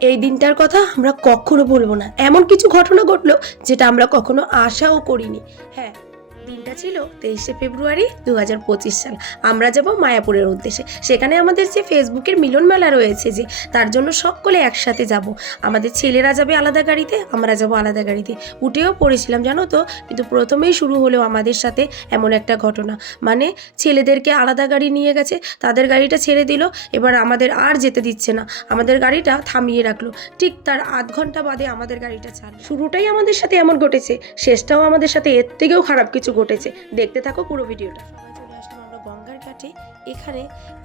এই দিনটার কথা আমরা কখনো বলব না। এমন কিছু ঘটনা ঘটলো যেটা আমরা কখনো আশাও করিনি। হ্যাঁ। দিনটা ছিল তেইশে ফেব্রুয়ারি দু হাজার পঁচিশ সাল। আমরা যাব মায়াপুরের উদ্দেশ্যে। সেখানে আমাদের যে ফেসবুকের মিলন মেলা রয়েছে যে, তার জন্য সকলে একসাথে যাব। আমাদের ছেলেরা যাবে আলাদা গাড়িতে, আমরা যাব আলাদা গাড়িতে। উঠেও পড়েছিলাম, জানো তো? কিন্তু প্রথমেই শুরু হলো আমাদের সাথে এমন একটা ঘটনা। মানে ছেলেদেরকে আলাদা গাড়ি নিয়ে গেছে, তাদের গাড়িটা ছেড়ে দিল, এবার আমাদের আর যেতে দিচ্ছে না। আমাদের গাড়িটা থামিয়ে রাখল। ঠিক তার আধ ঘণ্টা বাদে আমাদের গাড়িটা ছাড় শুরুটাই আমাদের সাথে এমন ঘটেছে, শেষটাও আমাদের সাথে এর থেকেও খারাপ কিছু ঘটেছে। দেখতে থাকো পুরো ভিডিওটা। ঘাটে এখানে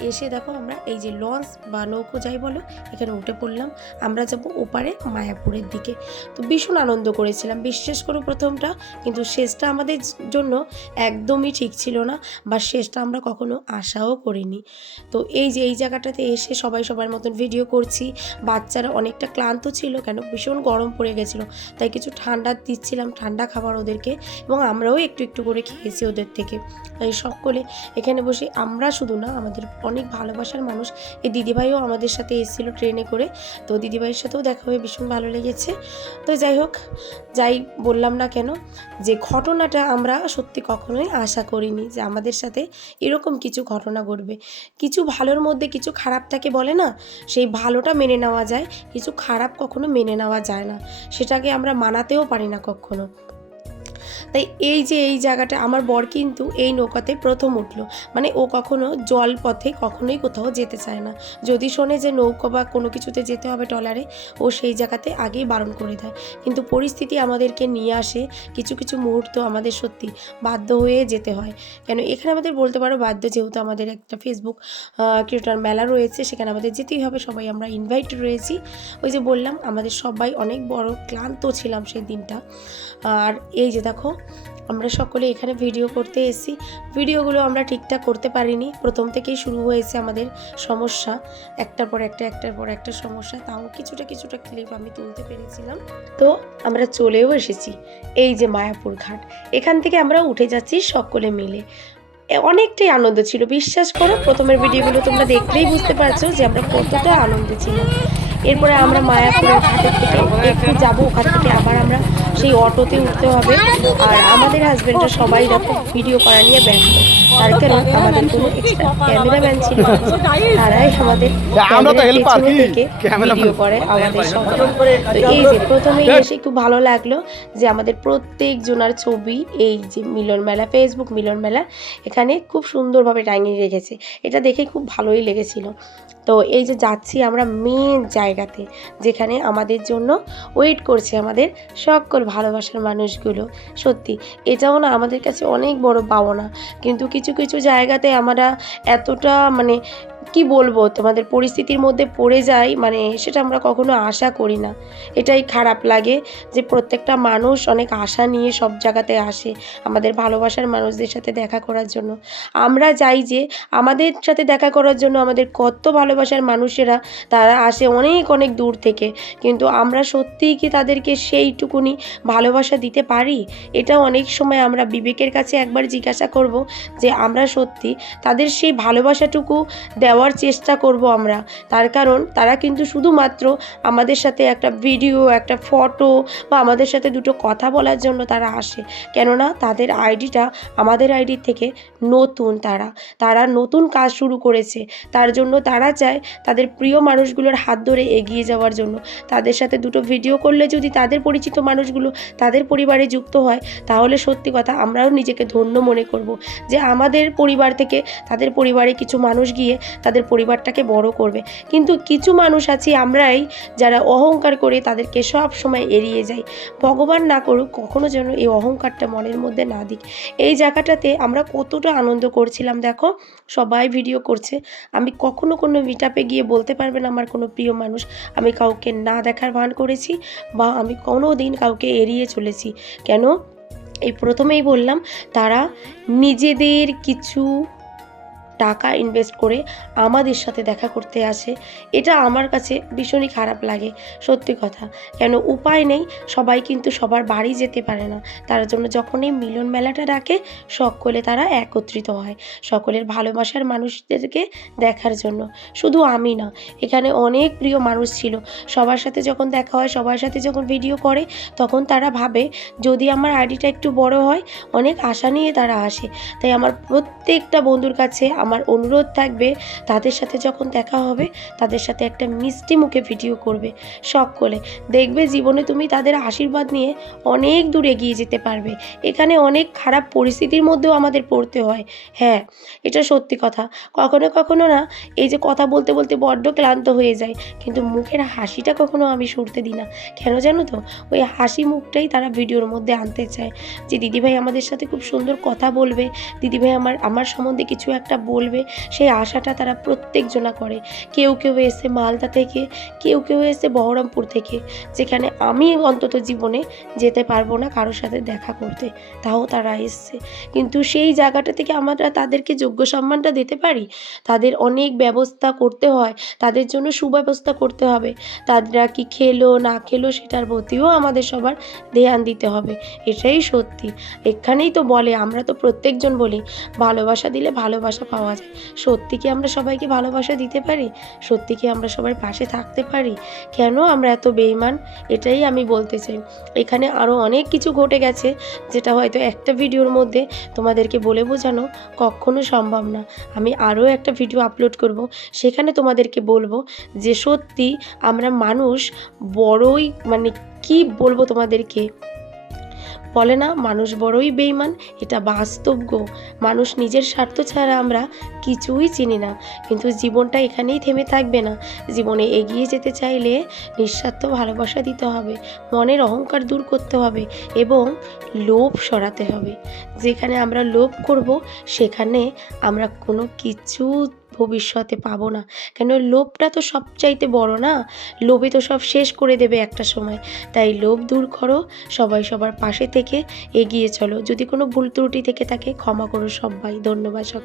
এসে দেখো আমরা এই যে লঞ্চ বা নৌকো যাই বলো, এখানে উঠে পড়লাম। আমরা যাব ওপারে মায়াপুরের দিকে। তো ভীষণ আনন্দ করেছিলাম। বিশ্বাস করো প্রথমটা, কিন্তু শেষটা আমাদের জন্য একদমই ঠিক ছিল না বা শেষটা আমরা কখনো আশাও করিনি। তো এই যে এই জায়গাটাতে এসে সবাই সবার মতন ভিডিও করছি। বাচ্চারা অনেকটা ক্লান্ত ছিল, কেন ভীষণ গরম পড়ে গেছিল। তাই কিছু ঠান্ডা দিচ্ছিলাম, ঠান্ডা খাবার ওদেরকে। এবং আমরাও একটু একটু করে খেয়েছি ওদের থেকে। তাই সকলে এখানে বসে আমরা শুধু না, আমাদের অনেক ভালোবাসার মানুষ। এই দিদিভাইও আমাদের সাথে এসেছিল ট্রেনে করে। তো দিদিভাইয়ের সাথেও দেখা হয়ে ভীষণ ভালো লেগেছে। তো যাই হোক, যাই বললাম না কেন, যে ঘটনাটা আমরা সত্যি কখনোই আশা করিনি যে আমাদের সাথে এরকম কিছু ঘটনা ঘটবে। কিছু ভালোর মধ্যে কিছু খারাপটাকে বলে না, সেই ভালোটা মেনে নেওয়া যায়। কিছু খারাপ কখনো মেনে নেওয়া যায় না। সেটাকে আমরা মানাতেও পারি না কখনো। তাই এই যে এই জায়গাটা, আমার বর কিন্তু এই নৌকাতে প্রথম উঠল। মানে ও কখনো জল পথে কখনোই কোথাও যেতে চায় না। যদি শোনে যে নৌকা বা কোনো কিছুতে যেতে হবে ট্রলারে, ও সেই জায়গাতে আগেই বারণ করে দেয়। কিন্তু পরিস্থিতি আমাদেরকে নিয়ে আসে কিছু কিছু মুহূর্ত আমাদের সত্যি বাধ্য হয়ে যেতে হয়। কেন এখানে আমাদের বলতে পারো বাধ্য, যেহেতু আমাদের একটা ফেসবুক ক্রিয়েটার মেলা রয়েছে, সেখানে আমাদের যেতেই হবে। সবাই আমরা ইনভাইট রয়েছি। ওই যে বললাম, আমাদের সবাই অনেক বড় ক্লান্ত ছিলাম সেই দিনটা। আর এই যে দেখো আমরা সকলে এখানে ভিডিও করতে এসেছি। ভিডিওগুলো আমরা ঠিকঠাক করতে পারিনি। প্রথম থেকেই শুরু হয়েছে আমাদের সমস্যা। একটার পর একটা, একটার পর একটা সমস্যা। তাও কিছুটা কিছুটা ক্লিপ আমি তুলতে পেরেছিলাম। তো আমরা চলেও এসেছি এই যে মায়াপুর ঘাট। এখান থেকে আমরা উঠে যাচ্ছি সকলে মিলে। অনেকটাই আনন্দ ছিল। বিশ্বাস করো, প্রথমের ভিডিওগুলো তোমরা দেখলেই বুঝতে পারছ যে আমরা কতটা আনন্দে ছিলাম। এরপরে আমরা মায়াপুরের ঘাটের থেকে একটু যাব, ওখান থেকে আবার আমরা সেই অটোতে উঠতে হবে। আর আমাদের হাজব্যান্ডরা সবাই দেখো ভিডিও করা নিয়ে ব্যস্ত। আমাদের কোনো এক্সট্রা ক্যামেরাম্যান ছিল তারাই আমাদের আমরা তো পেছনে কি? ভিডিও করে আমাদের সঙ্গে। তো এই যে প্রথমেই এসে খুব ভালো লাগল যে আমাদের প্রত্যেক জনার ছবি এই যে মিলন মেলা ফেসবুক মিলন মেলা এখানে খুব সুন্দরভাবে টাঙিয়ে রেখেছে। এটা দেখে খুব ভালোই লেগেছিল। তো এই যে যাচ্ছি আমরা মেন জায়গাতে যেখানে আমাদের জন্য ওয়েট করছে আমাদের সকল ভালোবাসার মানুষগুলো। সত্যি এটাও না আমাদের কাছে অনেক বড় পাওনা। কিন্তু কিছু কিছু কিছু জায়গাতে আমরা এতটা মানে কি বলব, তোমাদের পরিস্থিতির মধ্যে পড়ে যাই মানে সেটা আমরা কখনো আশা করি না। এটাই খারাপ লাগে যে প্রত্যেকটা মানুষ অনেক আশা নিয়ে সব জায়গাতে আসে আমাদের ভালোবাসার মানুষদের সাথে দেখা করার জন্য। আমরা যাই যে আমাদের সাথে দেখা করার জন্য আমাদের কত ভালোবাসার মানুষেরা তারা আসে অনেক অনেক দূর থেকে। কিন্তু আমরা সত্যিই কি তাদেরকে সেইটুকুনি ভালোবাসা দিতে পারি? এটা অনেক সময় আমরা বিবেকের কাছে একবার জিজ্ঞাসা করব যে আমরা সত্যি তাদের সেই ভালোবাসাটুকু দেওয়ার চেষ্টা করব আমরা। তার কারণ তারা কিন্তু শুধুমাত্র আমাদের সাথে একটা ভিডিও একটা ফটো বা আমাদের সাথে দুটো কথা বলার জন্য তারা আসে। কেননা তাদের আইডিটা আমাদের আইডির থেকে নতুন তারা। তারা নতুন কাজ শুরু করেছে। তার জন্য তারা চায় তাদের প্রিয় মানুষগুলোর হাত ধরে এগিয়ে যাওয়ার জন্য। তাদের সাথে দুটো ভিডিও করলে যদি তাদের পরিচিত মানুষগুলো তাদের পরিবারে যুক্ত হয়, তাহলে সত্যি কথা আমরাও নিজেকে ধন্য মনে করব। যে আমাদের পরিবার থেকে তাদের পরিবারে কিছু মানুষ গিয়ে তাদের পরিবারটাকে বড় করবে। কিন্তু কিছু মানুষ আছি আমরাই যারা অহংকার করে তাদেরকে সব সময় এড়িয়ে যাই। ভগবান না করুক, কখনো যেন এই অহংকারটা মনের মধ্যে না দিক। এই জায়গাটাতে আমরা কতটা আনন্দ করছিলাম দেখো, সবাই ভিডিও করছে। আমি কখনো কোনো মিটাপে গিয়ে বলতে পারবেন আমার কোনো প্রিয় মানুষ। আমি কাউকে না দেখার ভান করেছি বা আমি কোনো দিন কাউকে এড়িয়ে চলেছি। কেন? এই প্রথমেই বললাম, তারা নিজেদের কিছু টাকা ইনভেস্ট করে আমাদের সাথে দেখা করতে আসে। এটা আমার কাছে ভীষণই খারাপ লাগে, সত্যি কথা। কেন, উপায় নেই, সবাই কিন্তু সবার বাড়ি যেতে পারে না। তার জন্য যখন এই মিলন মেলাটা ডাকে, সকলে তারা একত্রিত হয়, সকলের ভালোবাসার মানুষদেরকে দেখার জন্য। শুধু আমি না, এখানে অনেক প্রিয় মানুষ ছিল। সবার সাথে যখন দেখা হয়, সবার সাথে যখন ভিডিও করে, তখন তারা ভাবে, যদি আমার আইডিটা একটু বড় হয়, অনেক আশা নিয়ে তারা আসে। তাই আমার প্রত্যেকটা বন্ধুর কাছে আমার অনুরোধ থাকবে তাদের সাথে যখন দেখা হবে, তাদের সাথে একটা মিষ্টি মুখে ভিডিও করবে সকলে। দেখবে জীবনে তুমি তাদের আশীর্বাদ নিয়ে অনেক দূর এগিয়ে যেতে পারবে। এখানে অনেক খারাপ পরিস্থিতির মধ্যেও আমাদের পড়তে হয়। হ্যাঁ এটা সত্যি কথা। কখনো কখনো না, এই যে কথা বলতে বলতে বড্ড ক্লান্ত হয়ে যায়। কিন্তু মুখের হাসিটা কখনো আমি সরতে দিই না। কেন জানো তো? ওই হাসি মুখটাই তারা ভিডিওর মধ্যে আনতে চায়। যে দিদিভাই আমাদের সাথে খুব সুন্দর কথা বলবে। দিদিভাই আমার আমার সম্বন্ধে কিছু একটা বলবে, সেই আশাটা তারা প্রত্যেকজনা করে। কেউ কেউ এসে মালদা থেকে, কেউ কেউ এসে বহরমপুর থেকে, যেখানে আমি অন্তত জীবনে যেতে পারব না কারোর সাথে দেখা করতে, তাও তারা এসছে। কিন্তু সেই জায়গাটা থেকে আমরা তাদেরকে যোগ্য সম্মানটা দিতে পারি? তাদের অনেক ব্যবস্থা করতে হয়, তাদের জন্য সুব্যবস্থা করতে হবে। তারা কি খেলো, না খেলো, সেটার প্রতিও আমাদের সবার ধ্যান দিতে হবে, এটাই সত্যি। এখানেই তো বলে, আমরা তো প্রত্যেকজন বলি, ভালোবাসা দিলে ভালোবাসা পাওয়া যায়। সত্যি কি আমরা সবাইকে ভালোবাসা দিতে পারি? সত্যি কি আমরা সবার পাশে থাকতে পারি? কেন আমরা এত বেইমান এটাই আমি বলতে চাই। এখানে আরও অনেক কিছু ঘটে গেছে, যেটা হয়তো একটা ভিডিওর মধ্যে তোমাদেরকে বলে বোঝানো কখনো সম্ভব না। আমি আরও একটা ভিডিও আপলোড করব, সেখানে তোমাদেরকে বলব যে সত্যি আমরা মানুষ বড়ই মানে কি বলব তোমাদেরকে? বলে না, মানুষ বড়ই বেইমান এটা বাস্তব গো। মানুষ নিজের স্বার্থ ছাড়া আমরা কিছুই চিনি না, কিন্তু জীবনটা এখানেই থেমে থাকবে না। জীবনে এগিয়ে যেতে চাইলে নিঃস্বার্থ ভালোবাসা দিতে হবে, মনের অহংকার দূর করতে হবে এবং লোভ সরাতে হবে। যেখানে আমরা লোভ করব, সেখানে আমরা কোনো কিছু ভবিষ্যতে পাবো না। কেন লোভটা তো সবচাইতে বড় না? লোভে তো সব শেষ করে দেবে একটা সময়। তাই লোভ দূর করো, সবাই সবার পাশে থেকে এগিয়ে চলো। যদি কোনো ভুল ত্রুটি থেকে থাকে ক্ষমা করো সবাই। ধন্যবাদ সব